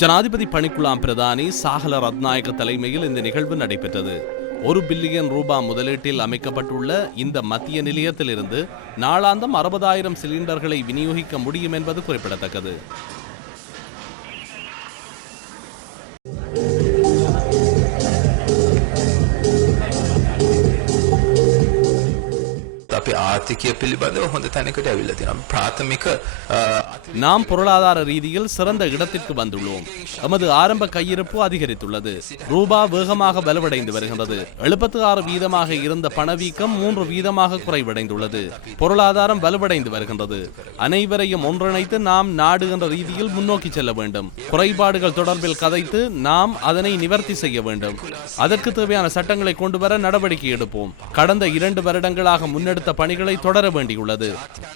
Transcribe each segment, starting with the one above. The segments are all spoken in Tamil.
ஜனாதிபதி பணிக்குழாம் பிரதானி சாகல ரத்நாயக்க தலைமையில் இந்த நிகழ்வு நடைபெற்றது. 1 பில்லியன் ரூபாய் முதலீட்டில் அமைக்கப்பட்டுள்ள இந்த மத்திய நிலையத்திலிருந்து நாளாந்தம் 60,000 சிலிண்டர்களை விநியோகிக்க முடியும் என்பது குறிப்பிடத்தக்கது. நாம் பொருளாதார ரீதியில் சிறந்த இடத்திற்கு வந்துள்ளோம். நமது ஆரம்ப கையிருப்பு அதிகரித்துள்ளது. ரூபா வேகமாக வலுவடைந்து வருகின்றது. 76% இருந்த பணவீக்கம் 3% குறைவடைந்துள்ளது. பொருளாதாரம் வலுவடைந்து வருகின்றது. அனைவரையும் ஒன்றிணைத்து நாம் நாடு என்ற ரீதியில் முன்னோக்கி செல்ல வேண்டும். குறைபாடுகள் தொடர்பில் கதைத்து நாம் அதனை நிவர்த்தி செய்ய வேண்டும். அதற்கு தேவையான சட்டங்களை கொண்டு வர நடவடிக்கை எடுப்போம். கடந்த 2 வருடங்களாக முன்னெடுத்த பணிகளை தொடர வேண்டியுள்ளது.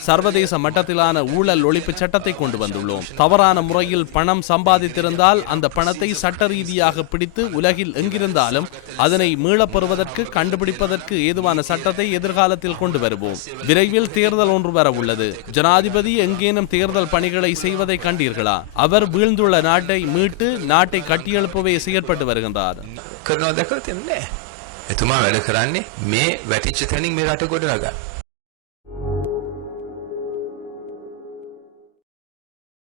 சர்வதேச மட்டத்திலான ஊழல் ஒழிப்பு சட்டத்தை கொண்டு வந்துள்ளோம். தவறான முறையில் பணம் சம்பாதித்திருந்தால் அந்த பணத்தை சட்ட ரீதியாக பிடித்து உலகில் எங்கிருந்தாலும் அதனை மீளப் பெறுவதற்கு கண்டுபிடிப்பதற்கு ஏதுவான சட்டத்தை எதிர்காலத்தில் கொண்டு வருவோம். விரைவில் தேர்தல் ஒன்று வர உள்ளது. ஜனாதிபதி எங்கேனும் தேர்தல் பணிகளை செய்வதை கண்டீர்களா? அவர் வீழ்ந்துள்ள நாட்டை மீட்டு நாட்டை கட்டியெழுப்பவே செயற்பட்டு வருகின்றார். එතුමා වැඩ කරන්නේ මේ වැටිච්ච තැනින් මේ රට ගොඩනගා